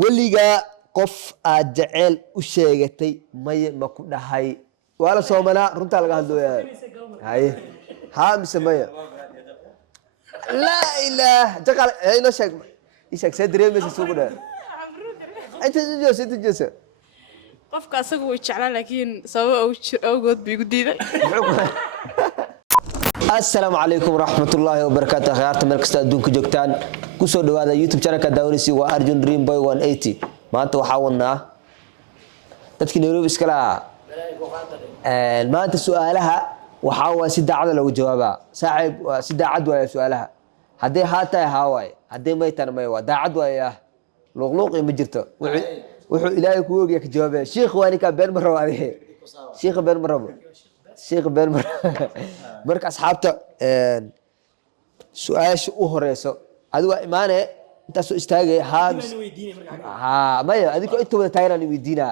weliga qof aad jecel u sheegatay may ma ku dhahay wala Soomaaliya runta laga hadlayaa haye ha mise maya la ilaah jaqal ayna sheeg isag sadreemaysa suuq dhaa inta joosa qofka asagu way jeclaa laakiin sabab awgood bay igu diiday السلام عليكم ورحمة الله وبركاته خيارتي ملك استادون كجوكتان كسو دوادا يوتيوب channel كداونيسي وارجون دريم بوي 180 ما أنت وحاولنا تدكي نيروبي اسكلا ما أنت سؤالها وحاول سيدا عدل لو جوابها صاحب سيدا عدوى سؤالها هدي هاتا هاواي هدي ميتان ميوا دا عدوى يا لغلوق يمجرته وحو إلهي كوغ يك جوابها شيخ واني كان بين مرة واني شيخ بين مرة شيخ بين مرة marka asxaabta su'aasha u horeyso adiga iimaane inta soo istaagay ha maya adiga inta wada taayiraan weydiina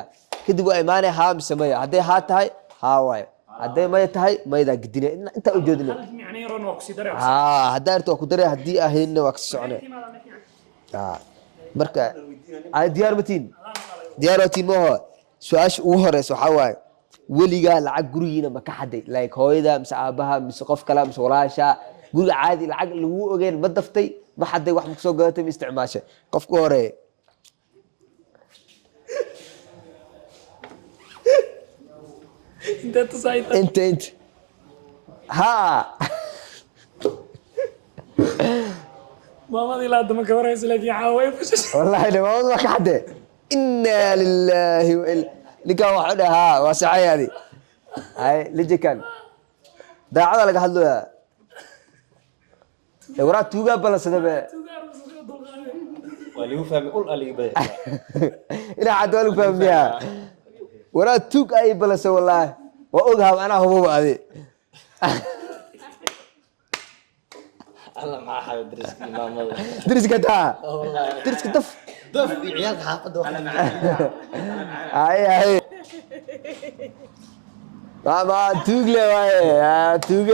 kadib waa iimaane ha mise maya haday ha tahay ha waay haday maya tahay mayda gidina inta u jeedina ha hadaa arto ku daray hadii ahayna waa ka socone marka ay diyaar matiin ma su'aasha ugu horeyso waxa waay weliga lacag gurigiina ma ka xaday like hooyada mise aabaha mise qof kale mise walaasha guriga caadi lacag lagu ogeyn ma daftay ma xaday wax ma soo gadatay isticmaashay qofka hore انت ها ماما دي لا دم كوريس لك يا عاوي والله ده ما ka xaday inna lillahi wa inna لقى وحدها واسعة هذه هاي لجي كان دا عدا لقى هدلوها ورا توغا بلا سدبه وليو فهم قول علي بي الى عاد ولو فهم بها ورا توغ اي بلا سو والله واوغها انا هو ادي الله ما حد درس ماما درس كتا درس كتف دف عيال حافظ هاي ما توغ لي واي توغ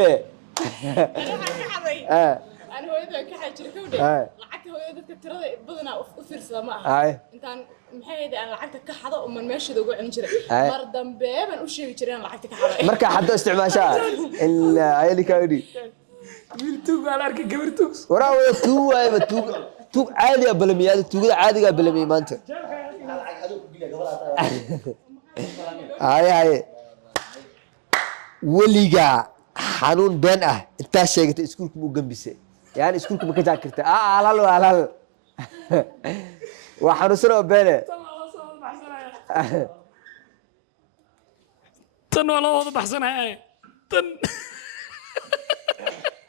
أنا هويدا كحاجة كودة لعكت هويدا كترى بدنا أفرسها معها إنتان محيدا أنا لعكت كحضة ومن ماشي ذو عن جري مردم بابا وشي جرينا لعكت كحضة مركا حتى استعماشها العيال كودي توغ على أركي كبر توغ ورا توغ واي توغ عادي بلميات توغ عادي بلمي ما أنت هاي وليجا حنون بين انت شيغت اسكولكم او غنبسه يعني اسكولكم ما كجاكرت علال وحنوسنا بينه تن ولا وضع بحسنها تن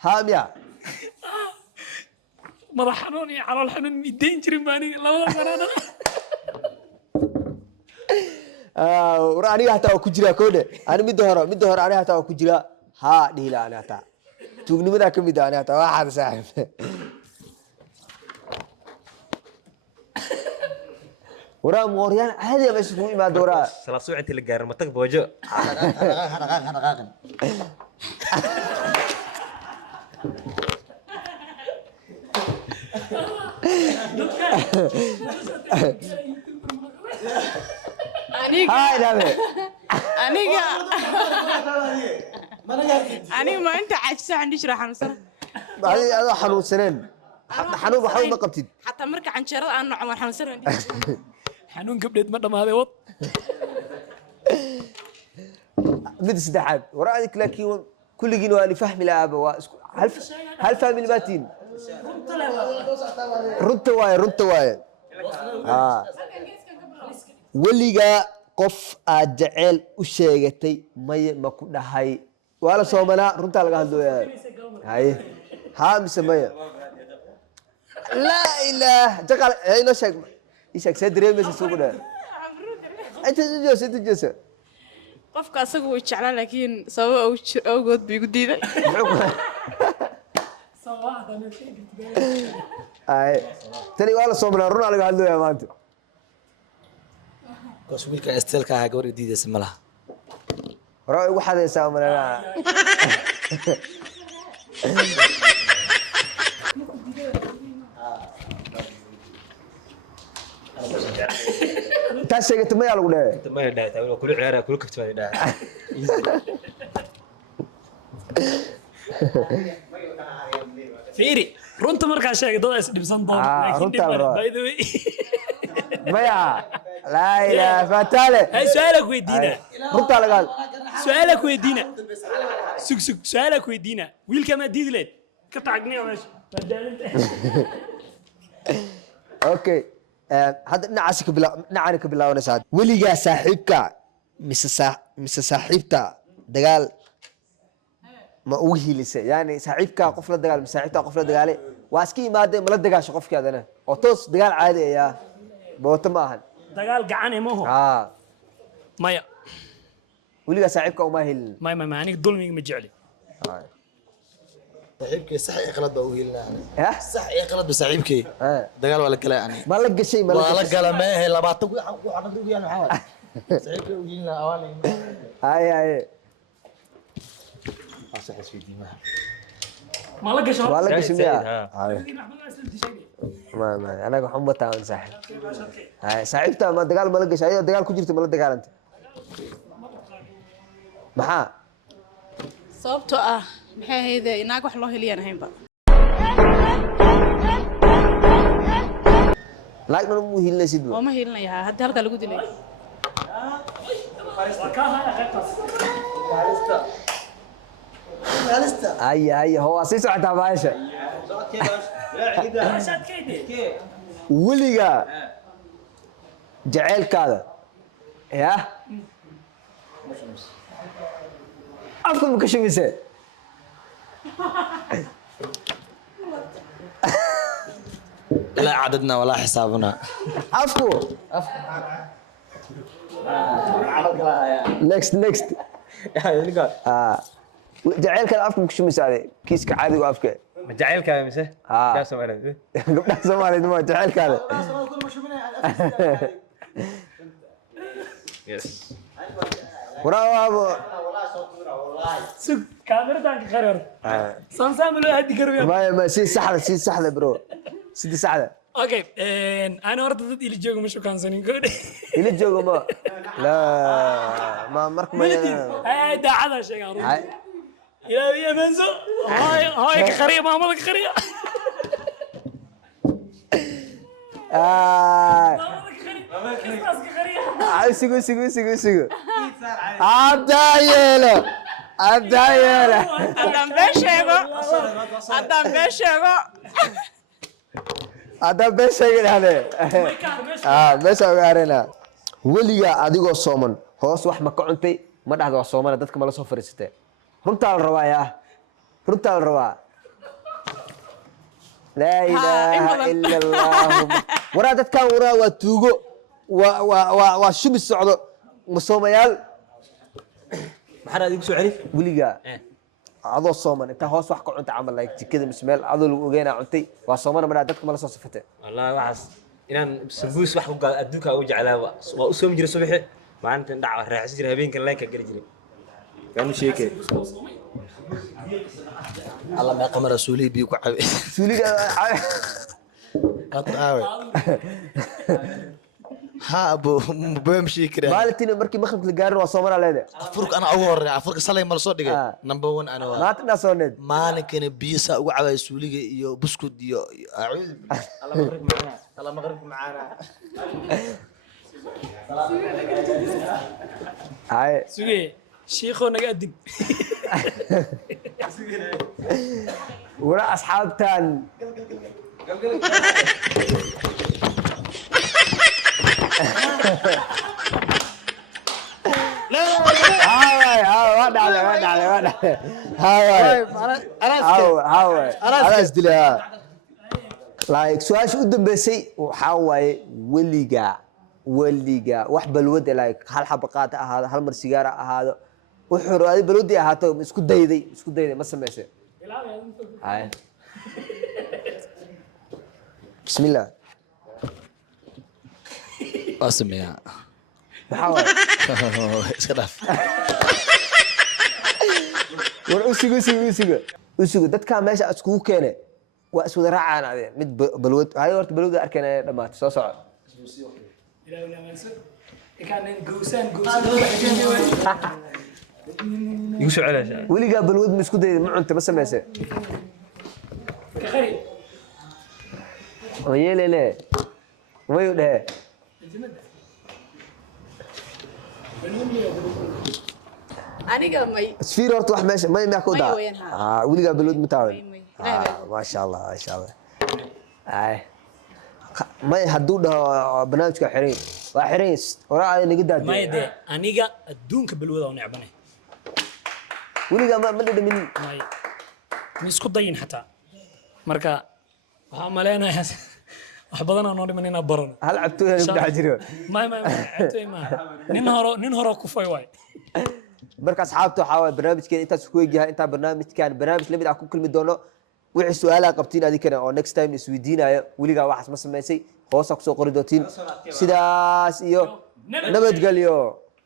هاميا مرحنوني على الحنون 200 جريماني لا والله وراني حتى ku jira koode ani mid hore ani hata ku jira ha dhila ani hata tuugnimada kamid ani hata waxa saaxib wara mooryan caadi ma isku imaado wara sala suucinta la gaarin matag boojo هاي دابا أنا ما أنت عاجز عندي شرح حنوسنا هذا حنوسنين حنون وحاول ما قبتي حتى مركع عن شرط أنا عمر حنوسنا عندي حنون قبل ما دام هذا وط مد سدحات وراك لكن كل جيل اللي فهم الابا هل فاهم الماتين رنت واي weliga qof aad jecel u sheegatay may ma ku dhahay wala Soomaaliya runta laga hadlayaa haye ha mise maya la ilaah jaqal ayna sheeg isag sadreemaysa suuq dhaa inta joosa qofka asagu way jeclaa laakiin sabab awgood bay igu diiday ay tani wala Soomaaliya runta laga hadlayaa maanta كوسويلكا استيلكا غور ديدس ملها راي ugu xadeysa malana taas sheegay ma yaa lagu dhahay ما يدعي تقول كل عيارة كل كتير ما يدعي fiiri runta markaa sheegay dad is dhibsan doona runta laakiin la by the way maya laa ilaaha fatale hay su'aalak weydiina runta laga su'aalak weydiina sug su'aalak weydiina wiilka ma diidleed ka tagniyo meesha badaalinta okay hadda dhinacani ka bilaabanaysaa weligaa saaxiibka mise saaxiibta dagaal ma ugu hiilisay yani saaxiibka qof la dagaal mise saaxiibta qof la dagaale waa iska yimaadeen ma la dagaasho qofkeedana oo toos dagaal caadi ayaa booto ma ahan dagaal gacan ee maho maya weligaa saaxiibka uma hilin maya aniga dulmiga ma jecli صاحبك صح يقلد بوهيلنا ها صح يقلد بصاحبك دقال ولا كلا يعني ما لقى شيء ما ولا لقى قال ما هي لبعتك وحنا نقول يعني محمد صاحبك وهيلنا اواني هاي صح سيدي ما لقى شهر ما لقى شيء هاي ما انا حمى تاون صاحب هاي صاحبته ما دقال ما لقى شيء دقال كجرت ما لا دقال انت maxaa sababtoo ah maxay ahayd inaag wax loo heliyaan haynba laagna mu hilinaysid oo ma hilinayaa hadda halka lagu dilay ay هو sii socotaa baasha weliga jaceylkaada ya afka ma ka shumise لا عددنا ولا حسابنا afku next jaceylkaada afka ma ka shumisaade kiiska caadiga afka جعل كلام مسه كاس ما له gabdhaha Soomaaliyeed ma jaceylkaada يس bravo sug kaamiradan ka qarar samsam loo hadi garbiyo ما سي سحله برو سيدي سحله okay ana horta dad ili joogo ma shukaansanin goode إلى جوجو ما لا ما مرك ما ay daacada sheegan يا منزو هاي قريه ماما لك قريه سيجو عبدايله haddaan been sheego هذا بس هذا بس أنا وليا أديكو صومن هوس واحد ما كعنتي ما ده هذا صومن ده كمان لسه فريسته رنت على الرواية رنت على الرواية لا إله إلا الله ورا ده كان ورا وتوجو وشو بالسعودة مصوميال ما حد يقول سعري وليا adoo sooman inta hoos wax ka cunta camal like jikada mismeel adoo lagu ogeena cuntay waa soomana ma dadka ma la soo safatay والله وحس إن سبوس واحد قال أدوك أو جعله وأسوم جري الصبح ما أنت دعوة راح يصير هبين كان لايك جري جري كانوا شيء كده الله ما قمر رسولي بيك وعبي suuliga قطعوي ها ابو بمشي كده maalintii markii maqribka la gaarin waa soomana leedahay افرق انا اول افرق صلي مال سو دغه نمبر 1 انا maanta dhaa sooneed مالكن بيسا ugu cabay suuliga iyo buskud iyo acuud الله مغرب معانا hay suge sheekho naga adig wala asxaabtan أنا أسدلها like سؤال شو قدام بسي وحاوي وليجا واحد بالود like هل حبقات هذا هل مر سيجارة هذا وحر هذه بالودي هاتو مسكو دايدي ما سمعش هاي بسم الله اسمع محاول اسكدف usugo dadka meesha iskugu keenay waa iswada raacaan adee mid balwad hay horta balwada arkeen dhamaatay soo soco ilaahay naamansan ikaan gowsaan igu soo celaysaa weligaa balwad ma isku dayday ma cunta ma samayse ka qari ma yeelene wayu dhehe aniga may isfiir horta wax meesha may miyaa ku daa May weyn, haa. weligaa balwad ma taawan May. Ilaahay maasha allah ay may hadduu dhaho barnaamijka xiran waa xiran horaa ay naga maya daadiyay dee aniga adduunka balwada u necbanay weligaa ma dhadhamin maya ma isku dayin xataa marka waxaa maleynayaa wax badan oo noo dhiman inaan barano hal cabtooy ku dhex jiro maya cabtooy maaha nin hore kufay waay marka asxaabta waxaa waaye barnaamijkeena intaas ku egyahay intaa barnaamijkan barnaamij lamid ah ku kulmi doono wixii su-aalaha qabtiin adinkana oo next time isweydiinayo weligaa waxaas ma samaysay hoosaa kusoo qori doontiin sidaas iyo nabadgelyo